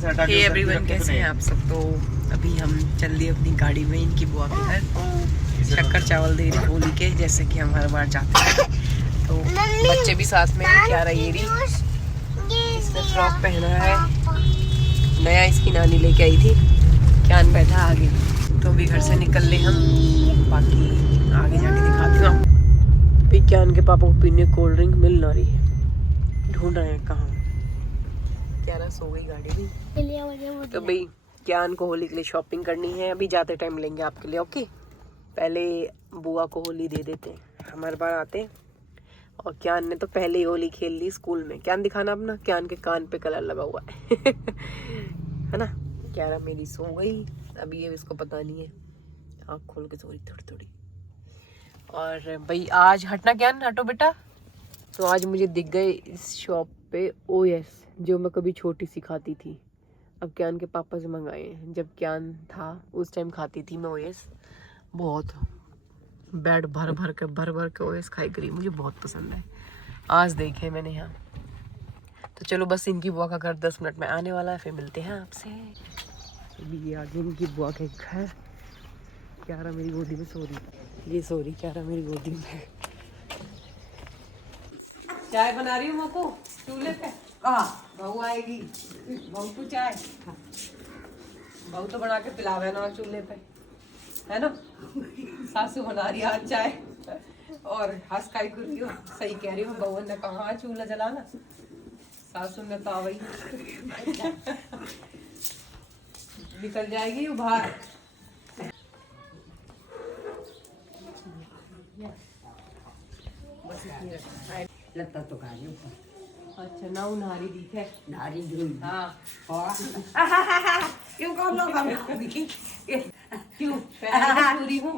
Hey everyone, कैसे हैं आप सब। तो अभी हम चल दिए अपनी गाड़ी में इनकी बुआ के घर, शक्कर चावल दे रहे होली के, जैसे कि हम हर बार जाते हैं। तो बच्चे भी साथ में हैं। क्या रही इसने फ्रॉक पहना है नया, इसकी नानी लेके आई थी। क्यान बैठा आगे, तो अभी घर से निकल ले हम, बाकी आगे जाके दिखाती हूँ आपको। क्यान के पापा को पीने कोल्ड ड्रिंक मिल ना रही है, ढूंढ रहे हैं कहाँ। क्या सो गई गाड़ी भी। तो भाई क्यान को होली के लिए शॉपिंग करनी है, अभी जाते टाइम लेंगे आपके लिए। ओके, पहले बुआ को होली दे देते हैं, हमारे बार आते हैं। और क्यान ने तो पहले ही होली खेल ली स्कूल में। क्यान दिखाना अपना, क्यान के कान पे कलर लगा हुआ है ना। क्यारा मेरी सो गई अभी, ये इसको पता नहीं है, आँख खोल के सो रही थोड़ी थोड़ी। और भाई आज हटना क्यान, हटो बेटा। तो आज मुझे दिख गए इस शॉप पे ओएस, जो मैं कभी छोटी सी खाती थी। अब क्यान के पापा से मंगाए हैं, जब क्यान था उस टाइम खाती थी मैं ओएस। बहुत बैड भर भर के ओएस खाई करी, मुझे बहुत पसंद है। आज देखे मैंने यहाँ। तो चलो बस, इनकी बुआ का घर 10 मिनट में आने वाला है, फिर मिलते हैं आपसे। अभी ये आगे इनकी बुआ के घर। क्यारा मेरी गोदी में सो रही, ये सो रही क्यारा मेरी गोदी में। चाय बना रही हूँ मोको चूल्हे पे। बहू आएगी, बहू को चाय, बहू तो बना के पिलावे ना चूल्हे पे, है ना। सासू बना रही आज चाय और हंस खाई कर रही हो। सही कह रही हो, बहू ने कहा चूल्हा जलाना, सासू ने तो वही निकल जाएगी वो बाहर। बस इतनी रखा लगता तो खा ऊपर। अच्छा ना, नारी दिखे नारी धुई। हाँ क्यों कौन लोग हम क्यों पूरी हूँ।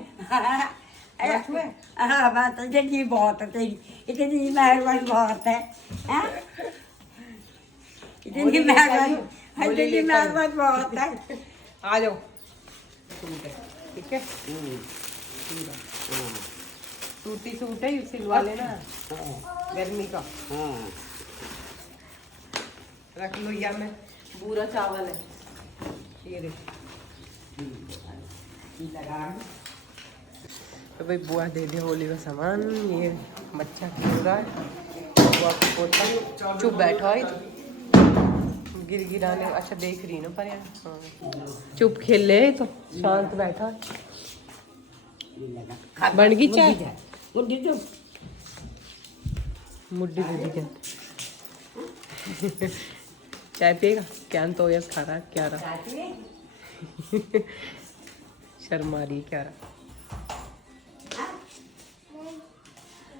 बात तेरी बहुत है, तेरी इतनी मेहरबानी बहुत है, इतनी मेहरबानी, इतनी मेहरबानी बहुत है। आ जाओ, ठीक है। सूती सूट है, सिलवा लेना, गर्मी का। रख लो, या में पूरा चावल है, ये देखो। तो भाई बुआ दे दे होली का सामान। ये बच्चा खेल रहा है, बुआ का पोता चुप बैठा है, गिर गिराने। अच्छा देख रही ना पर यार, हाँ चुप खेल ले, तो शांत बैठा है। बन गई चाय, मुड्डी तो मुड्डी दे दी। चाय पिएगा क्यान, तो यस खा रहा है क्या रहा। शर्मा रही क्या रहा,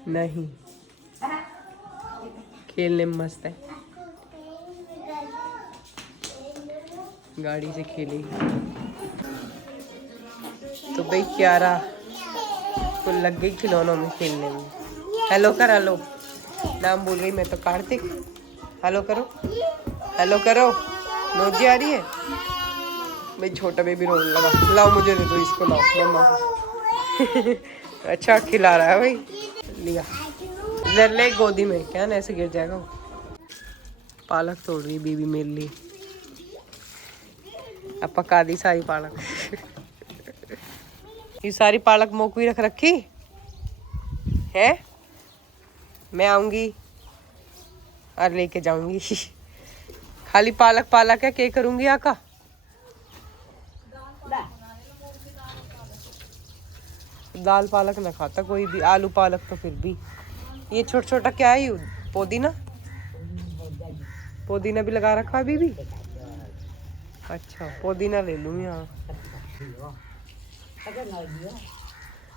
नहीं खेलने में मस्त है, गाड़ी से खेलेगी। तो भाई क्यारा को लग गई खिलौनों में खेलने में। हेलो कर, हेलो नाम भूल गई मैं तो, कार्तिक। हेलो करो, हेलो करो। नोजी आ रही है भाई, छोटा बेबी रोने लगा। लाओ मुझे दे दो इसको, लाओ मम्मा को। अच्छा खिला रहा है भाई, लिया ले ले गोदी में। क्या ना ऐसे गिर जाएगा वो। पालक तोड़ रही बेबी मेरे लिए, अब पका दी सारी पालक। ये सारी पालक मोकवी रख रखी है, मैं आऊंगी और लेके जाऊंगी। खाली पालक पालक है, क्या करूंगी आका। दाल पालक ना खाता कोई भी, आलू पालक तो फिर भी। ये छोटा छोटा क्या है, ये पुदीना, पुदीना भी लगा रखा है बीबी। अच्छा पुदीना ले लूँ यहाँ।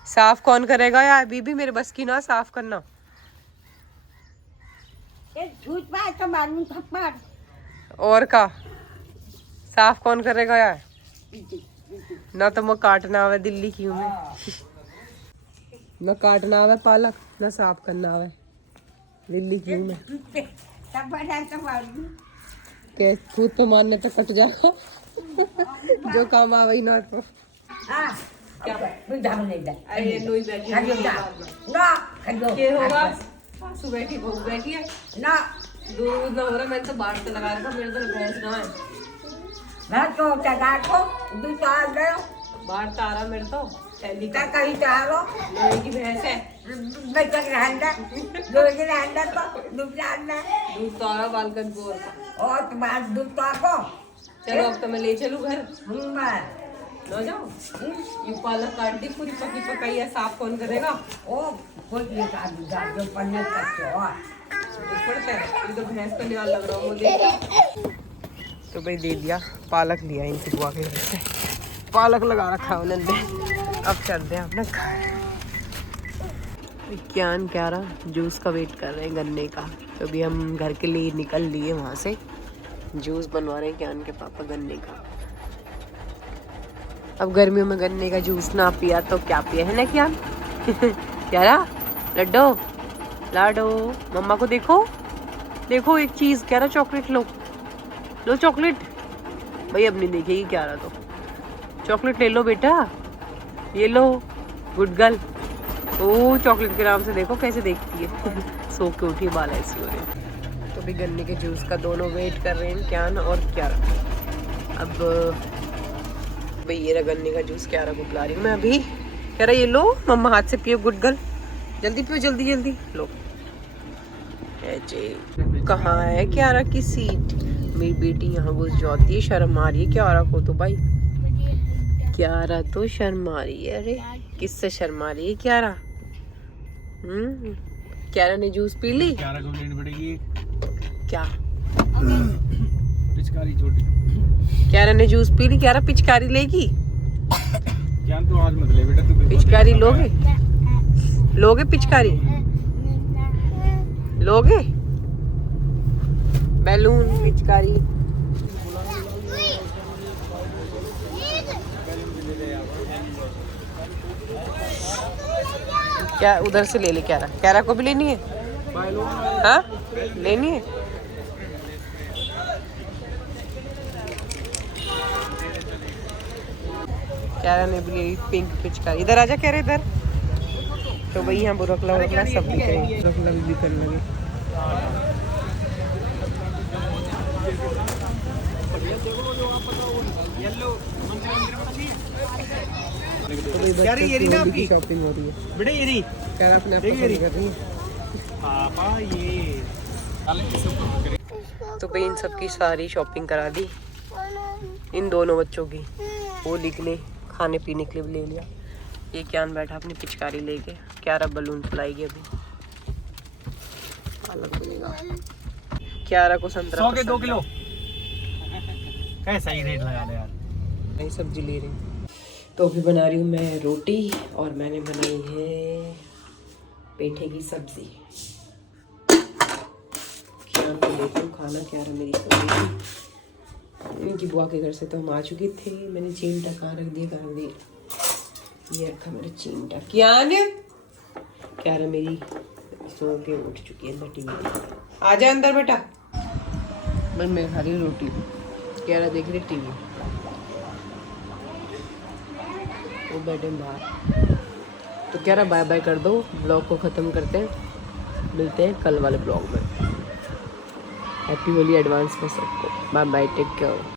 साफ कौन करेगा यार बीबी, मेरे बस की ना साफ करना। और का साफ कौन करेगा यार, ना तो मैं काटना आवे, दिल्ली की हूँ मैं। ना काटना आवे पालक, ना साफ करना आवे, दिल्ली की हूँ मैं। के खुद तो मारने तो कट जाएगा। जो काम आवे ना तो क्या होगा। सासू बैठी बहू बैठी है ना, दूध ना हो रहा, मैंने तो बाहर से लगा रखा, मेरे तो भैंस ना है। मैं तो टगा को दूसरा दे बाहर तारा मेरे तो सैली का का कहीं चारो लोहे की भैंस है। बच्चा रहना दो के रहना तो दूसरा ना दूध तारा बालकन को और तुम्हारा दूसरा को चलो अब तो मैं ले चलूँ घर मैं लो जाओ। ये पालक काट दी पूरी पकी पकाई है, साफ कौन करेगा? ओ कुछ नहीं का दूसरा जो पन्ने का और पड़ता है ये तो भैंस का निवाल लग रहा है। तो भाई दे दिया पालक लिया इनकी बुआ के घर से, पालक लगा रखा है उन्होंने। अब चलते हैं अपने घर। विज्ञान क्या रहा जूस का वेट कर रहे हैं गन्ने का, तो अभी हम घर के लिए निकल लिए वहाँ से। जूस बनवा रहे हैं ज्ञान के पापा गन्ने का। अब गर्मियों में गन्ने का जूस ना पिया तो क्या पिया है ना क्या? क्या रहा लड्डो लाडो मम्मा को देखो देखो एक चीज क्या रहा, चॉकलेट लो लो चॉकलेट। भाई अब नहीं देखेगी क्या रहा, तो चॉकलेट ले लो बेटा, ये लो गुड गर्ल। ओ चॉकलेट के नाम से देखो कैसे देखती है। सो के उठी बाल ऐसी हो रही। तो भी गन्ने के जूस का दोनों वेट कर रहे हैं क्या और क्या। अब भाई ये रहा गन्ने का जूस, क्या रहा को पिला रही हूँ मैं अभी। कह रहा ये लो मम्मा हाथ से पियो गुड गर्ल, जल्दी पियो जल्दी जल्दी लो। कहाँ है क्यारा की सीट? मेरी बेटी यहाँ घुस जाती है, शर्म आ रही है क्यारा को तो भाई। क्यारा तो शर्म आ रही है। अरे किससे शर्म आ रही है क्यारा? क्यारा ने जूस पी ली। क्यारा को लेनी पड़ेगी क्या पिचकारी छोटी। क्यारा ने जूस पी ली, क्यारा पिचकारी लेगी। क्या तू आज मत ले बेटा, तू पिचकारी लोगे लोगे पिचकारी लोगे? बैलून पिचकारी क्या उधर से ले ले। क्यारा क्यारा को भी लेनी है? हाँ लेनी है। क्यारा ने भी ले ली पिंक पिचकारी। इधर आजा क्यारा इधर। तो भाई यहाँ बुरकला वरकला सब दिख रहे हैं, बुरकला भी करने लगे। शॉपिंग हो रही है बेटा, ये क्यारा अपने आप पसंद कर रही है। पापा ये तो भाई इन सब की सारी शॉपिंग करा दी, इन दोनों बच्चों की। वो निकले खाने पीने के लिए भी ले लिया। ये क्यान बैठा अपनी पिचकारी लेके, क्यारा बलून फुलाएगी अभी। पालक बनेगा। क्यारा को संतरा 100 के 2 किलो कैसा ही रेट लगा ले यार। नई सब्जी ले रही हूँ। तो अभी बना रही हूँ मैं रोटी और मैंने बनाई है पेठे की सब्जी। क्यान को लेती हूँ खाना, क्यारा मेरी सब्जी। इनकी बुआ के घर से तो हम आ चुके थे। मैंने चिमटा कहाँ रख दिया, ये रखा मेरा चिमटा। क्यारा मेरी सो के उठ चुकी है अंदर टीवी। आजा अंदर बेटा। बस मैं खा रही हूँ रोटी, क्यारा देख रही टीवी। वो बैठे बाहर। तो क्यारा बाय बाय कर दो, ब्लॉग को ख़त्म करते हैं। मिलते हैं कल वाले ब्लॉग में। हैप्पी होली एडवांस में सबको। Bye bye, take care.